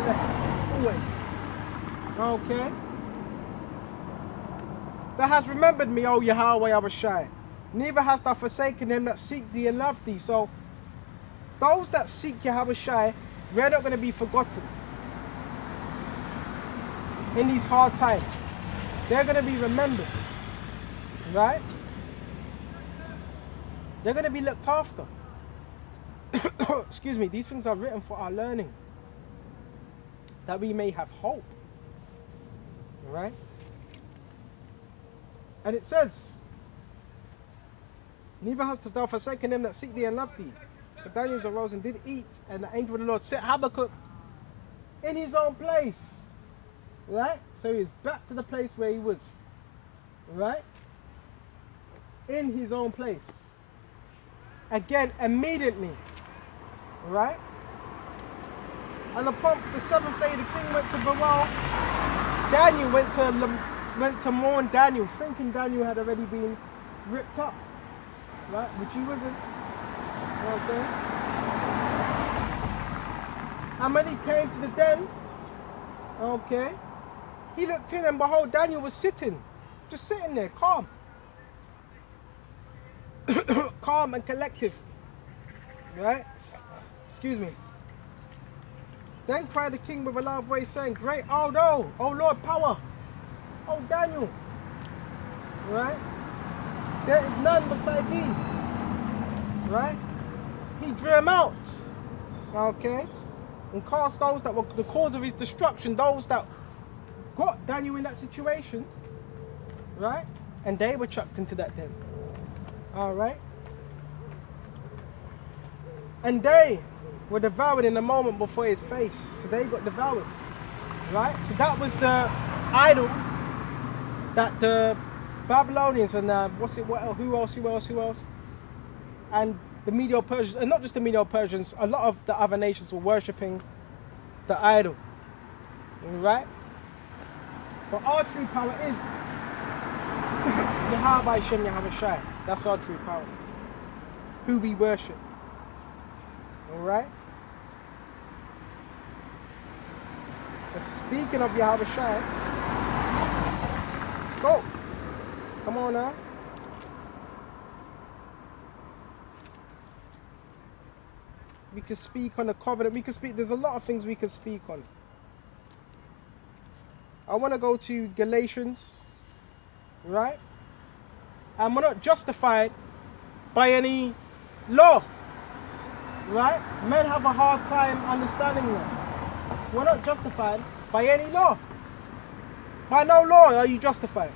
the left. Always. Okay? That has remembered me, O Yahweh Abishai. Neither hast thou forsaken them that seek thee and love thee. So, those that seek Yahweh, we're not going to be forgotten in these hard times. They're going to be remembered. Right? They're going to be looked after. Excuse me, these things are written for our learning, that we may have hope. Right? And it says, neither hast thou forsaken them that seek thee and love thee. So Daniel arose and did eat, and the angel of the Lord set Habakkuk in his own place. Right? So he's back to the place where he was. Right? In his own place. Again, immediately. Right? And upon the seventh day, the king went to Baal. Daniel went to mourn Daniel, thinking Daniel had already been ripped up. Right? Which he wasn't. Okay? And when he came to the den, okay, he looked in and behold, Daniel was sitting. Just sitting there, calm. Calm and collective. Right? Excuse me. Then cried the king with a loud voice, saying, Great art thou, O Lord power, O Daniel. Right? There is none beside thee. Right? He drew him out. Okay? And cast those that were the cause of his destruction, those that got Daniel in that situation. Right? And they were chucked into that den. Alright? And they were devoured in a moment before his face. So they got devoured. Right? So that was the idol that the Babylonians and who else? And the Medo-Persians, and not just the Medo-Persians, a lot of the other nations were worshipping the idol. Right? But our true power is Yahweh Shem Yahweh Shai. That's our true power. Who we worship. Alright? Speaking of Yahweh Shai, let's go. Come on now. We can speak on the covenant. We can speak. There's a lot of things we can speak on. I want to go to Galatians, right? And we're not justified by any law, right? Men have a hard time understanding that. We're not justified by any law. By no law are you justified.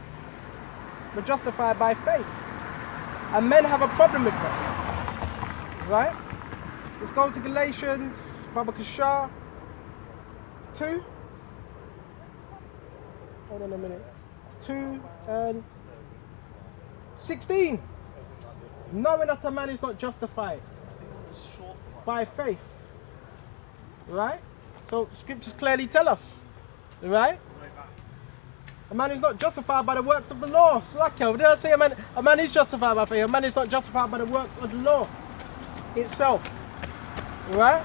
We're justified by faith. And men have a problem with that, right? Let's go to Galatians, Baba Kashar, 2. Hold on a minute. 2 and 16. Knowing that a man is not justified by faith. Right? So scriptures clearly tell us. Right? A man is not justified by the works of the law. Did I say a man is justified by faith? A man is not justified by the works of the law itself. Right?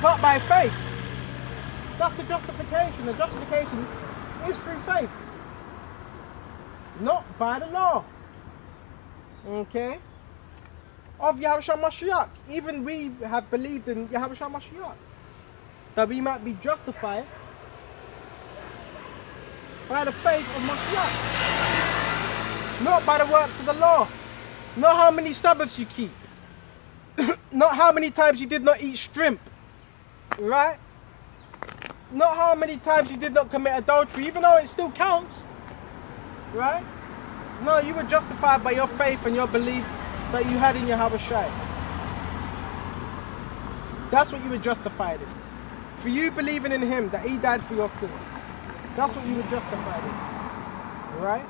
But by faith. That's the justification. The justification is through faith. Not by the law. Okay? Of Yahushua Mashiach. Even we have believed in Yahushua Mashiach. That we might be justified by the faith of Mashiach. Not by the works of the law. Not how many Sabbaths you keep. Not how many times you did not eat shrimp. Right? Not how many times you did not commit adultery, even though it still counts. Right? No, you were justified by your faith and your belief that you had in Yahweh Shai. That's what you were justified in. For you believing in him, that he died for your sins. That's what you were justified in. Right?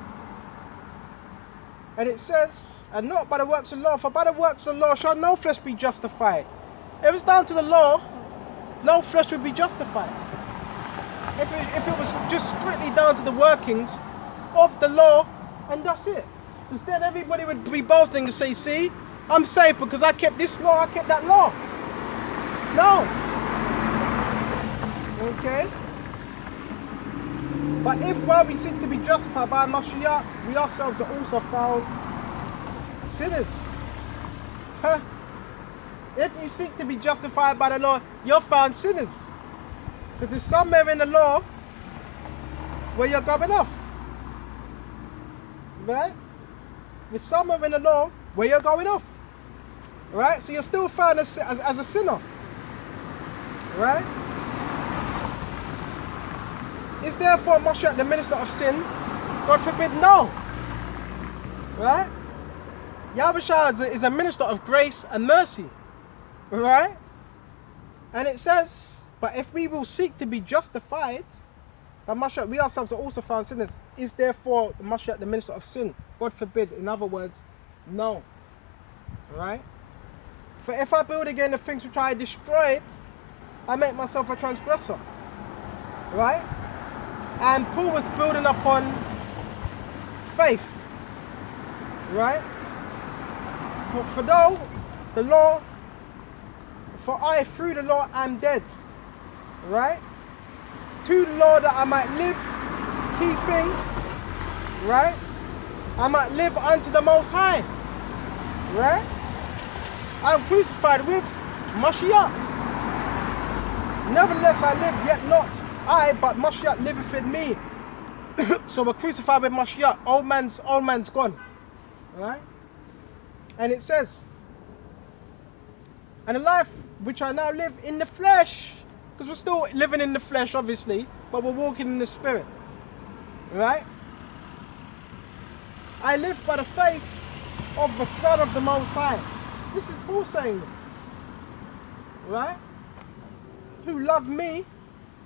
And it says, and not by the works of law, for by the works of law shall no flesh be justified. If it's down to the law, no flesh would be justified. If it was just strictly down to the workings of the law, and that's it. Because then everybody would be boasting and say, see, I'm safe because I kept this law, I kept that law. No. Okay? But if while we seek to be justified by Mashiach, we ourselves are also found sinners. Huh? If you seek to be justified by the law, you're found sinners. Because there's somewhere in the law where you're going off. Right? There's somewhere in the law where you're going off. Right? So you're still found as a sinner. Right? Is therefore Moshe the minister of sin? God forbid, no. Right? Yahushua is a minister of grace and mercy. Right? And it says, but if we will seek to be justified by Mashiach, we ourselves are also found sinners. Is therefore Mashiach the minister of sin? God forbid. In other words, no. Right? For if I build again the things which I destroyed, I make myself a transgressor. Right? And Paul was building upon faith. Right? For though the law, for I through the law am dead. Right? To the law that I might live, key thing. Right? I might live unto the Most High. Right? I'm crucified with Mashiach. Nevertheless I live, yet not I, but Mashiach liveth in me. So we're crucified with Mashiach. Old man's gone. Right? And it says, and the life which I now live in the flesh, because we're still living in the flesh obviously, but we're walking in the spirit. Right? I live by the faith of the Son of the Most High. This is Paul saying this. Right? Who loved me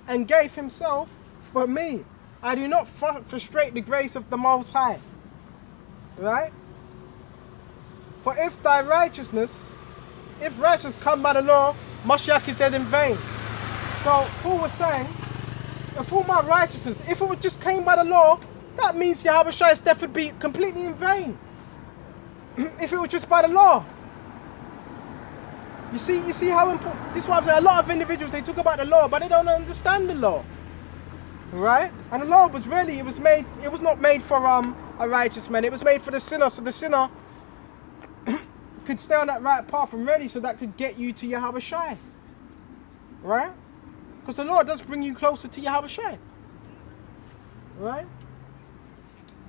and gave himself for me. I do not frustrate the grace of the Most High. Right? For if thy righteousness, if righteousness come by the law, Mashiach is dead in vain. So Paul was saying, if all my righteousness, if it just came by the law, that means Yahushai's death would be completely in vain. If it was just by the law. You see how important, this is why I'm saying a lot of individuals, they talk about the law, but they don't understand the law. Right? And the law was really, it was not made for a righteous man, it was made for the sinner, so the sinner could stay on that right path and ready, so that could get you to Yahushai. Right? Because the law does bring you closer to Yahushai. Right?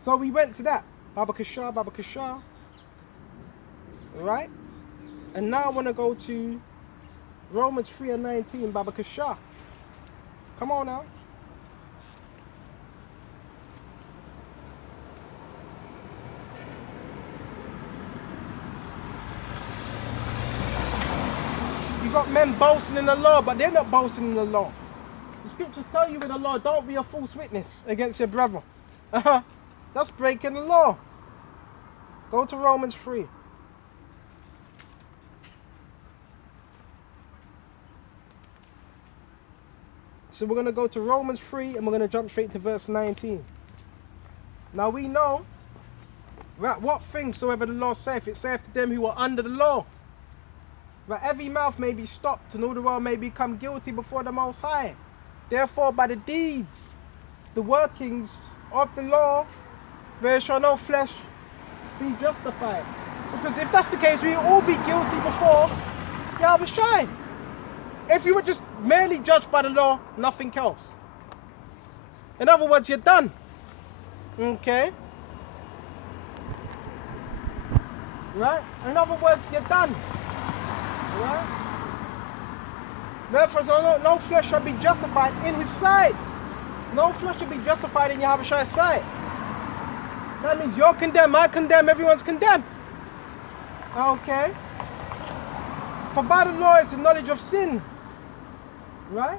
So we went to that. Baba Kashar. Right? And now I want to go to Romans 3:19, Baba Kashar. Come on now. You got men boasting in the law, but they're not boasting in the law. The scriptures tell you in the law, don't be a false witness against your brother. That's breaking the law. Go to Romans 3. So we're going to go to Romans 3 and we're going to jump straight to verse 19. Now we know that what things soever the law saith, it saith to them who are under the law, that every mouth may be stopped and all the world may become guilty before the Most High. Therefore by the deeds, the workings of the law, there shall no flesh be justified. Because if that's the case, we will all be guilty before Yahushai. If you were just merely judged by the law, nothing else. In other words, you're done. Okay? Right? In other words, you're done. Right? Therefore, no flesh shall be justified in his sight. No flesh shall be justified in Yahushai's sight. That means you're condemned, I condemn, everyone's condemned. Okay? For by the law is the knowledge of sin. Right?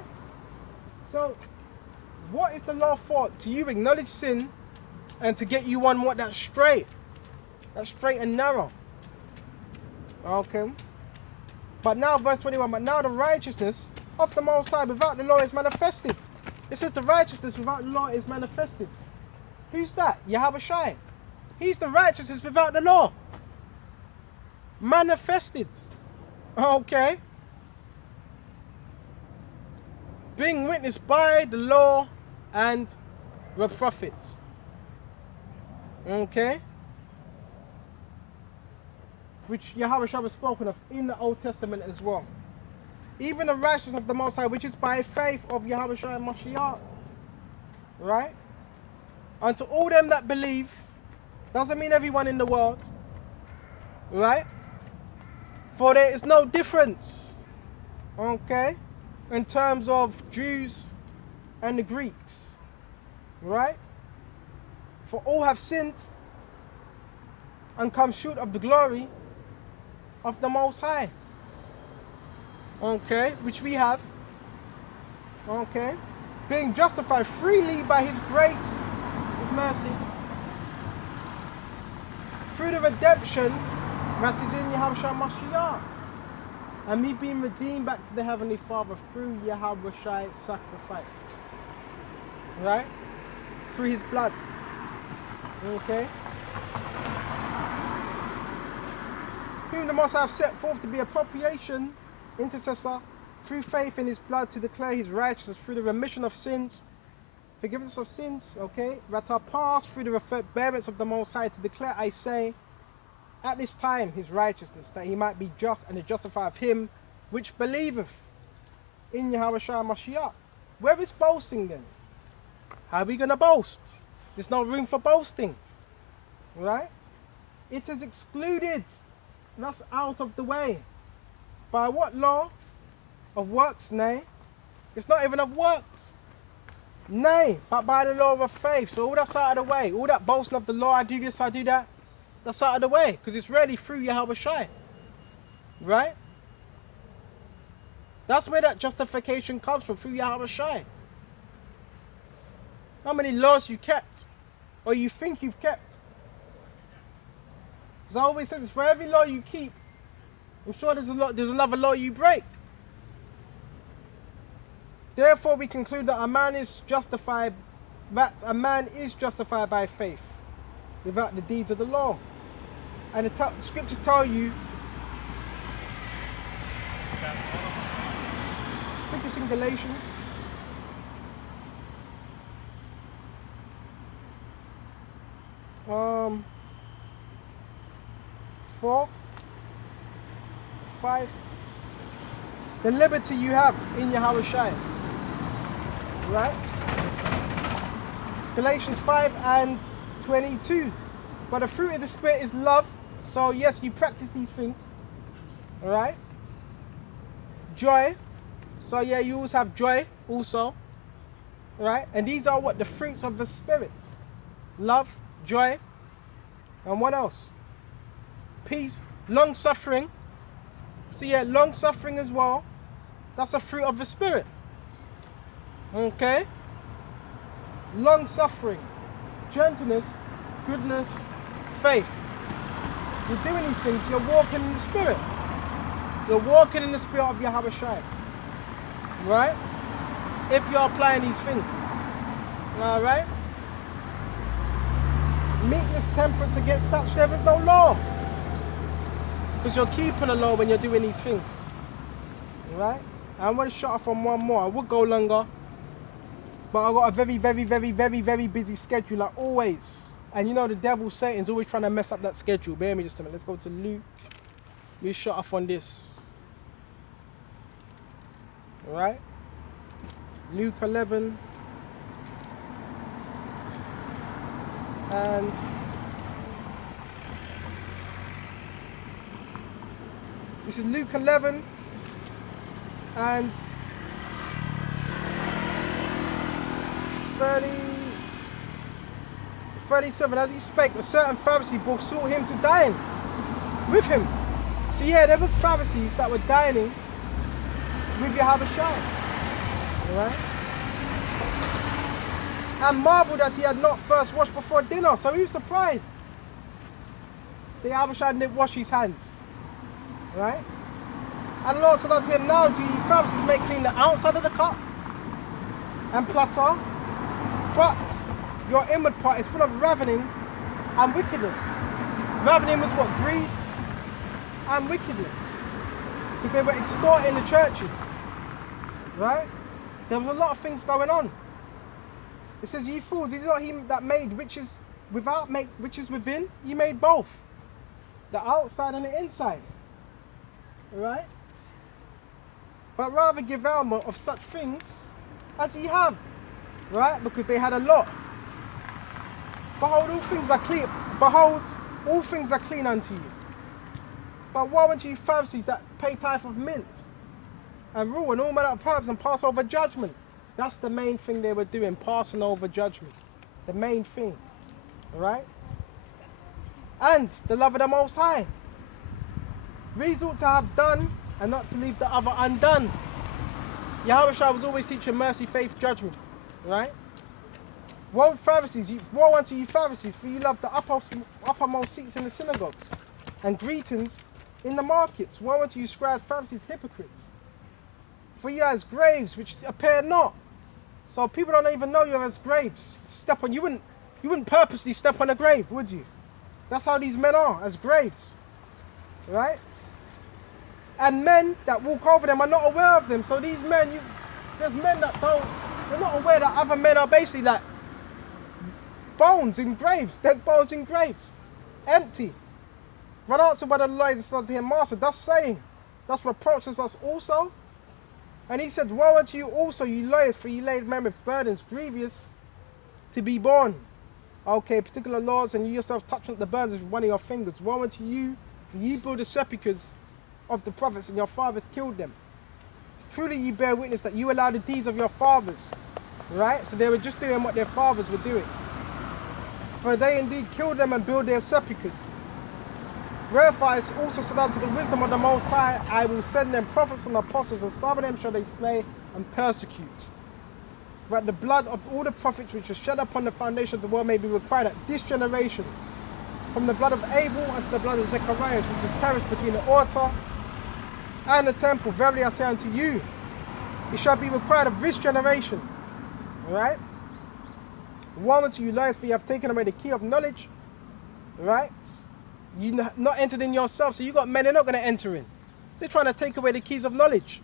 So, what is the law for? To you acknowledge sin and to get you on what that's straight. That's straight and narrow. Okay? But now, verse 21, but now the righteousness of the Most High without the law is manifested. It says the righteousness without the law is manifested. Who's that? Yahushai. He's the righteousness without the law. Manifested. Okay? being witnessed by the law and the prophets. Okay? Which Yahweh Shah was spoken of in the Old Testament as well. Even the righteousness of the Most High, which is by faith of Yahweh Shah and Mashiach. Right? Unto all them that believe, doesn't mean everyone in the world. Right? For there is no difference, okay, in terms of Jews and the Greeks. Right? For all have sinned and come short of the glory of the Most High. Okay, which we have. Okay, being justified freely by His grace, His mercy, through the redemption that is in Yahweh Shai Mashiach, and me being redeemed back to the Heavenly Father through Yahweh Shai's sacrifice. Right? Through His blood. Okay? Whom the Most High have set forth to be a propitiation, intercessor, through faith in His blood, to declare His righteousness through the remission of sins, forgiveness of sins, okay, that are passed through the forbearance of the Most High, to declare, I say, at this time His righteousness, that He might be just and the justifier of him which believeth in Yahweh Shai Mashiach. Where is boasting then? How are we going to boast? There's no room for boasting. Right? It is excluded. That's out of the way. By what law? Of works, nay. It's not even of works. Nay, but by the law of faith. So all that's out of the way. All that boasting of the law, I do this, I do that, that's out of the way. Because it's really through Yahweh Shai. Right? That's where that justification comes from, through Yahweh Shai. How many laws you kept? Or you think you've kept? Because I always say this, for every law you keep, I'm sure there's another law you break. Therefore we conclude that a man is justified by faith without the deeds of the law. And the scriptures tell you, I think it's in Galatians, um, 4, 5, the liberty you have in Yahweh Shai. Right? Galatians 5 and 22. But the fruit of the Spirit is love. So yes, you practice these things. Alright? Joy. So yeah, you also have joy also. Right? And these are what? The fruits of the Spirit. Love, joy, and what else? Peace, long suffering. So yeah, long suffering as well. That's a fruit of the Spirit. Okay? Long suffering, gentleness, goodness, faith. You're doing these things, you're walking in the Spirit. You're walking in the Spirit of Yahweh Shai. Right? If you're applying these things. Alright? Meekness, temperance, against such there is no law. Because you're keeping the law when you're doing these things. Right? I'm going to shut off on one more. I would go longer. But I've got a very, very, very, very, very busy schedule, like always. And you know the devil, Satan's always trying to mess up that schedule. Bear me just a minute. Let's go to Luke. We shut off on this. Alright? Luke 11. And this is Luke 11. And 37, as he spake, a certain Pharisee both sought him to dine with him. So yeah, there was Pharisees that were dining with Yahweh Shai. Alright? And marveled that he had not first washed before dinner. So he was surprised that Yahweh Shai didn't wash his hands. Right? And the Lord said unto him, now do ye Pharisees make clean the outside of the cup and platter, but your inward part is full of ravening and wickedness. Ravening was what? Greed and wickedness. Because they were extorting the churches. Right? There was a lot of things going on. It says, "Ye fools, is it not him that made riches without, make riches within? He made both, the outside and the inside." Right? But rather give alms of such things as ye have, right? Because they had a lot. Behold, all things are clean. Behold, all things are clean unto you. But woe unto you Pharisees that pay tithe of mint and rule and all manner of herbs and pass over judgment. That's the main thing they were doing, passing over judgment. The main thing, right? And the love of the Most High. These ought to have done and not to leave the other undone. Yahushua was always teaching mercy, faith, judgment, right? Woe Pharisees, woe unto you Pharisees, for you love the uppermost seats in the synagogues and greetings in the markets. Woe unto you scribes, Pharisees, hypocrites, for you are as graves which appear not. So people don't even know you're as graves. Step on, you wouldn't purposely step on a grave, would you? That's how these men are, as graves, right? And men that walk over them are not aware of them. So these men, there's men that they're not aware that other men are basically like bones in graves, dead bones in graves, empty. But answered by the lawyers and said unto him, Master, thus saying, thus reproaches us also. And he said, woe unto you also, you lawyers, for ye laid men with burdens grievous to be borne. Okay, particular laws, and you yourself touch not the burdens with one of your fingers. Woe unto you, for ye build the sepulchres of the prophets, and your fathers killed them. Truly ye bear witness that you allow the deeds of your fathers. Right? So they were just doing what their fathers were doing. For they indeed killed them and built their sepulchres. Wherefore I also said unto the wisdom of the Most High, I will send them prophets and apostles, and some of them shall they slay and persecute. But the blood of all the prophets which was shed upon the foundation of the world may be required at this generation. From the blood of Abel unto the blood of Zechariah, which was perished between the altar and the temple. Verily I say unto you, it shall be required of this generation. Alright? Woe unto you liars, for you have taken away the key of knowledge. Right? You not entered in yourself, so you got men they're not going to enter in. They're trying to take away the keys of knowledge.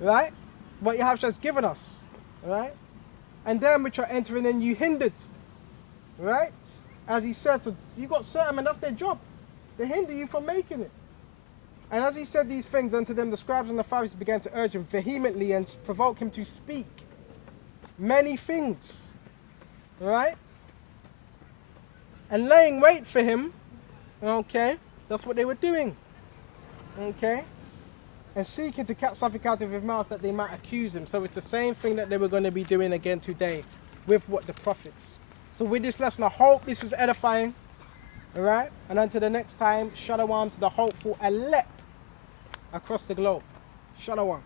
Right? What you have just given us. Right? And them which are entering in you hindered. Right? As he said, so you got certain men, that's their job. They hinder you from making it. And as he said these things unto them, the scribes and the Pharisees began to urge him vehemently and provoke him to speak many things. Right? And laying wait for him. Okay? That's what they were doing. Okay? And seeking to catch something out of his mouth that they might accuse him. So it's the same thing that they were going to be doing again today with what the prophets. So with this lesson, I hope this was edifying. Alright? And until the next time, Shalom to the hopeful elect across the globe. Shalom.